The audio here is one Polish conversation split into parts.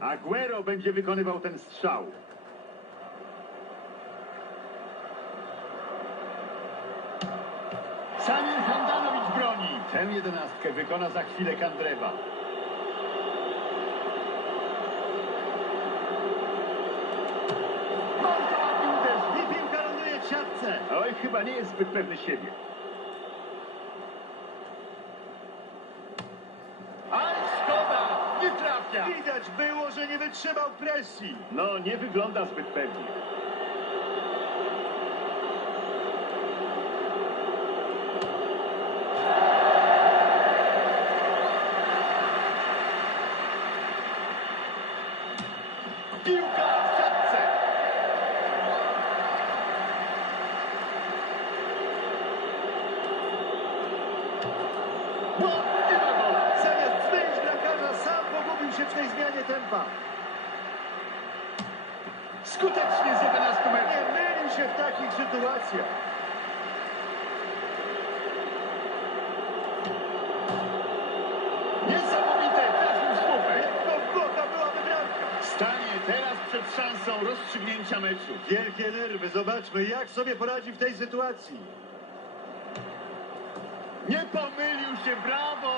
Aguero będzie wykonywał ten strzał. Samir Handanovic broni. Tę jedenastkę wykona za chwilę Kandrewa. Oj, chyba nie jest zbyt pewny siebie. Widać było, że nie wytrzymał presji. No, nie wygląda zbyt pewnie. Piłka w siatce! Się w tej zmianie tempa. Skutecznie z 11 Nie metrów. mylił się w takich sytuacjach. Niesamowite, trafił słupek. Tylko w bloka byłaby bramka. Stanie teraz przed szansą rozstrzygnięcia meczu. Wielkie nerwy. Zobaczmy, jak sobie poradzi w tej sytuacji. Nie pomylił się, brawo, to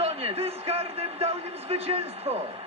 koniec. Tym karnym dał im zwycięstwo.